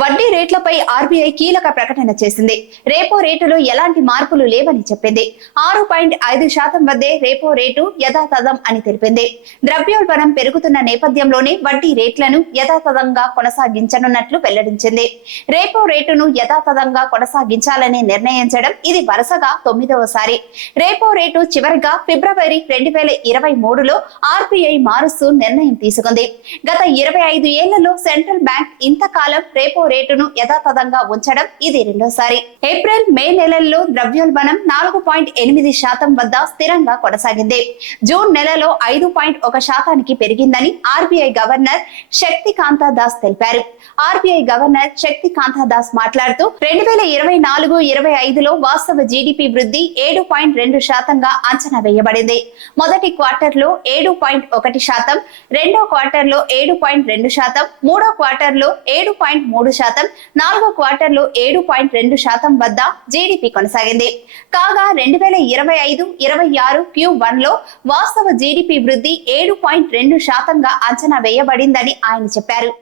వడ్డీ రేట్లపై ఆర్బీఐ కీలక ప్రకటన చేసింది. రేపో రేటులో ఎలాంటి మార్పులు లేవని చెప్పింది. 6.5% వద్దే రేపో రేటు యథాతథం అని తెలిపింది. ద్రవ్యోల్బణం పెరుగుతున్న నేపథ్యంలోనే వడ్డీ రేట్లను యథాతథంగా కొనసాగించనున్నట్లు వెల్లడించింది. రేపో రేటును యథాతథంగా కొనసాగించాలని నిర్ణయించడం ఇది వరుసగా 9వసారి. రేపో రేటు చివరిగా ఫిబ్రవరి 2023లో ఆర్బీఐ మారుస్తూ నిర్ణయం తీసుకుంది. గత 25 ఏళ్లలో సెంట్రల్ బ్యాంక్ ఇంతకాలం రేపో రేటును యథాతథంగా ఉంచడం ఇది రెండోసారి. ఏప్రిల్, మే నెలల్లో ద్రవ్యోల్బణం 4.8% వద్ద స్థిరంగా కొనసాగింది. జూన్ నెలలో 5.1% పెరిగిందని ఆర్బీఐ గవర్నర్ శక్తికాంత దాస్ తెలిపారు. ఆర్బీఐ గవర్నర్ శక్తికాంత దాస్ మాట్లాడుతూ 2024-25లో వాస్తవ జీడీపీ వృద్ధి 7.2%గా అంచనా వేయబడింది. మొదటి క్వార్టర్లో 7.1%, రెండో క్వార్టర్లో 7.2%, మూడో క్వార్టర్లో 7.3%, నాలుగో క్వార్టర్లో 7.2% వద్ద జీడీపీ కొనసాగింది. కాగా 2025-26 Q1లో వాస్తవ జీడీపీ వృద్ధి 7.2%గా అంచనా వేయబడిందని ఆయన చెప్పారు.